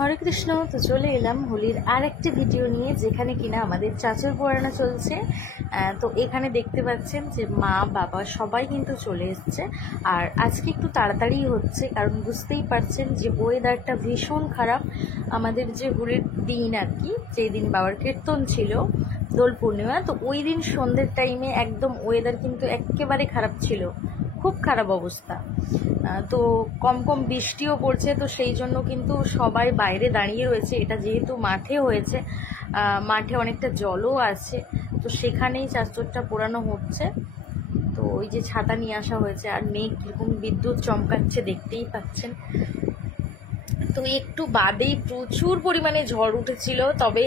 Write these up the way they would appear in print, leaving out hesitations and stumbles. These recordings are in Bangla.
হরে কৃষ্ণ। তো চলে এলাম হোলির আর একটি ভিডিও নিয়ে, যেখানে কিনা আমাদের চাচর পড়ানো চলছে। তো এখানে দেখতে পাচ্ছেন যে মা বাবা সবাই কিন্তু চলে এসছে। আর আজকে একটু তাড়াতাড়ি হচ্ছে, কারণ বুঝতেই পারছেন যে ওয়েদারটা ভীষণ খারাপ। আমাদের যে হোলির দিন আর কি, যেই দিন বাবার কীর্তন ছিল, দোল পূর্ণিমা, তো ওই দিন সন্ধ্যের টাইমে একদম ওয়েদার কিন্তু একেবারে খারাপ ছিল, খুব খারাপ অবস্থা। তো কম কম বৃষ্টিও পড়ছে, তো সেই জন্য কিন্তু সবাই বাইরে দাঁড়িয়ে রয়েছে। এটা যেহেতু মাঠে হয়েছে, মাঠে অনেকটা জলও আছে, তো সেখানেই চাঁচরটা পোড়ানো হচ্ছে। তো ওই যে ছাতা নিয়ে আসা হয়েছে, আর মেঘ কীরকম বিদ্যুৎ চমকাচ্ছে দেখতেই পাচ্ছেন। তো একটু বাদেই প্রচুর পরিমাণে ঝড় উঠেছিল, তবে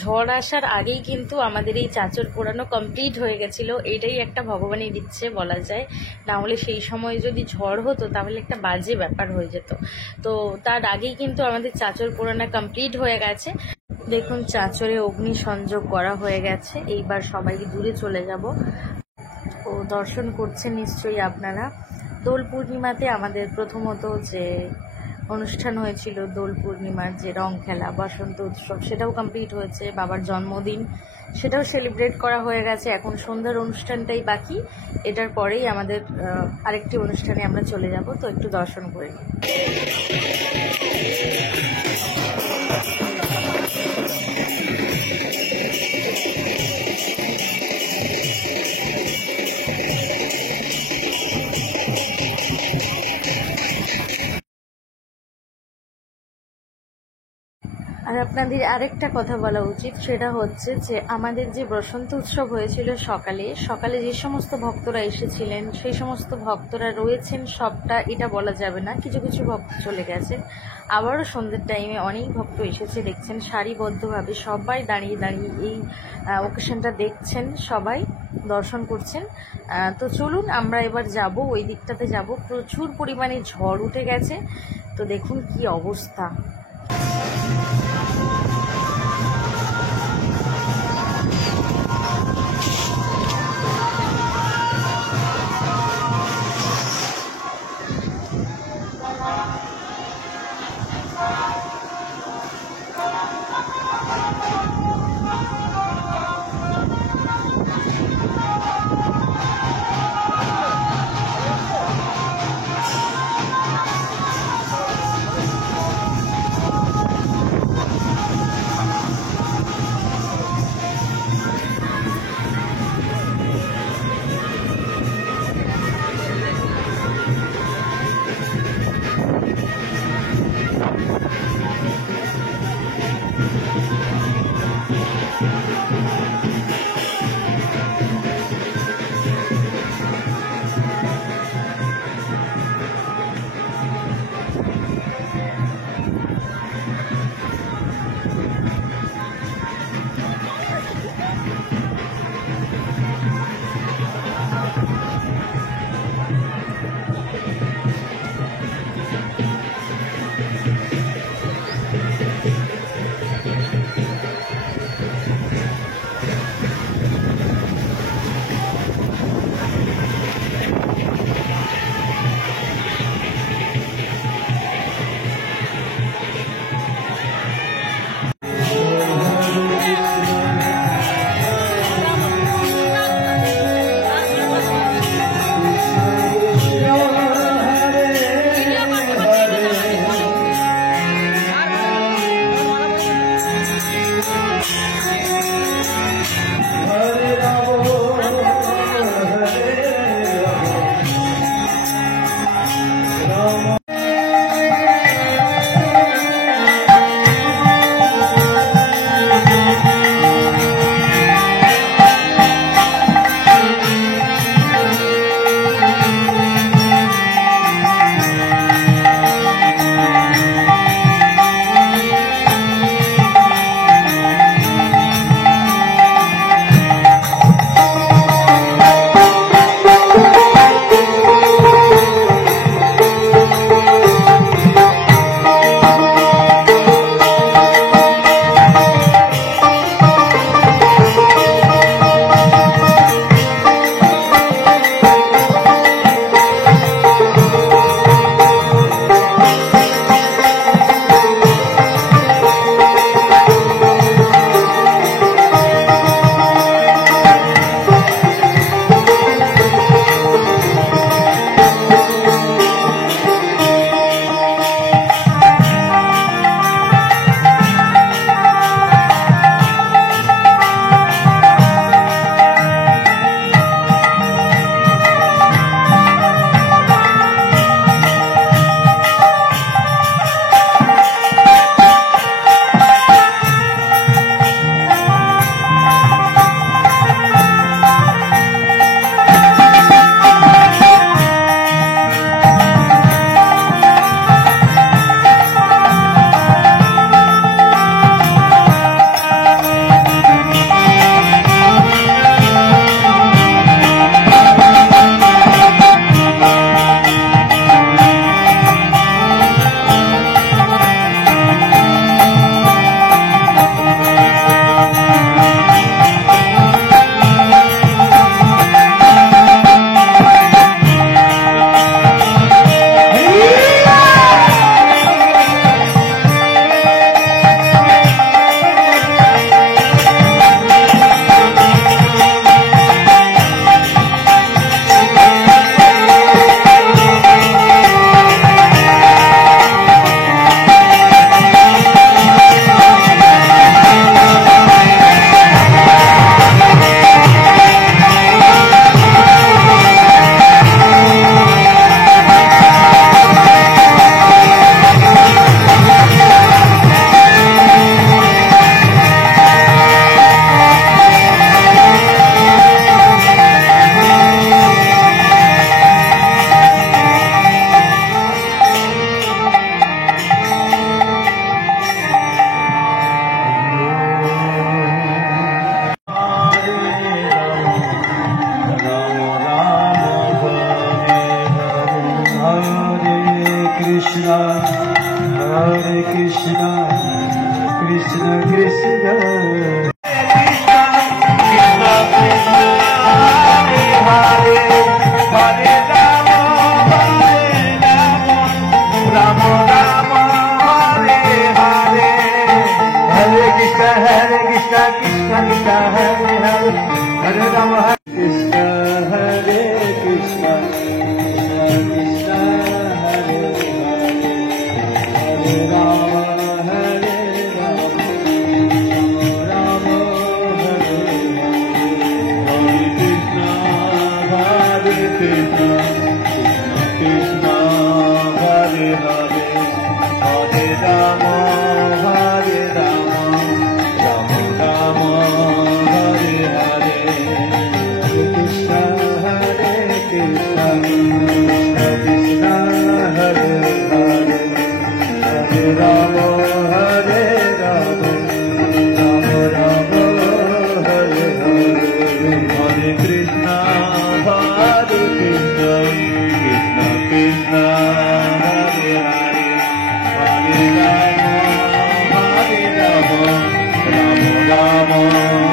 ঝড় আসার আগেই কিন্তু আমাদের এই চাঁচর পোড়ানো কমপ্লিট হয়ে গেছিল। এটাই একটা ভগবানের ইচ্ছে বলা যায়, না হলে সেই সময় যদি ঝড় হতো তাহলে একটা বাজে ব্যাপার হয়ে যেত। তো তার আগেই কিন্তু আমাদের চাঁচর পোড়ানো কমপ্লিট হয়ে গেছে। দেখুন, চাঁচরে অগ্নি সংযোগ করা হয়ে গেছে। এইবার সবাই দূরে চলে যাব। ও দর্শন করছেন নিশ্চয়ই আপনারা। দোল পূর্ণিমাতে আমাদের প্রথমত যে অনুষ্ঠান হয়েছিল, দোল পূর্ণিমার যে রং খেলা বসন্ত উৎসব, সেটাও কমপ্লিট হয়েছে। বাবার জন্মদিন, সেটাও সেলিব্রেট করা হয়ে গেছে। এখন সন্ধ্যার অনুষ্ঠানটাই বাকি, এটার পরেই আমাদের আরেকটি অনুষ্ঠানে আমরা চলে যাব। তো একটু দর্শন করে নিই। আর আপনাদের আরেকটা কথা বলা উচিত, সেটা হচ্ছে যে আমাদের যে বসন্ত উৎসব হয়েছিল সকালে সকালে যে সমস্ত ভক্তরা এসেছিলেন, সেই সমস্ত ভক্তরা রয়েছেন সবটা এটা বলা যাবে না, কিছু কিছু ভক্ত চলে গেছেন। আবারও সন্ধ্যের টাইমে অনেক ভক্ত এসেছে, দেখছেন সারিবদ্ধভাবে সবাই দাঁড়িয়ে দাঁড়িয়ে এই ওকেশনটা দেখছেন, সবাই দর্শন করছেন। তো চলুন আমরা এবার যাব, ওই দিকটাতে যাব। প্রচুর পরিমাণে ঝড় উঠে গেছে, তো দেখুন কি অবস্থা। Krishna, Krishna Krishna, Hare Krishna, Krishna Krishna, Hare Hare, Hare Rama, Krishna Hare Krishna, Krishna Hare Hare, Hare Rama, Hare Rama, Rama Hare Hare, Hare Krishna, Krishna Hare Hare, Hare Rama, Hare Rama, Rama Rama, Hare Hare, Hare Krishna, Hare Krishna, Krishna Krishna, Hare Hare, Hare Rama, Hare Rama, Rama Rama, Hare Hare, Hare Krishna, Hare Krishna, Krishna Krishna, Hare Hare, Hare Rama, Hare Rama, Rama Rama,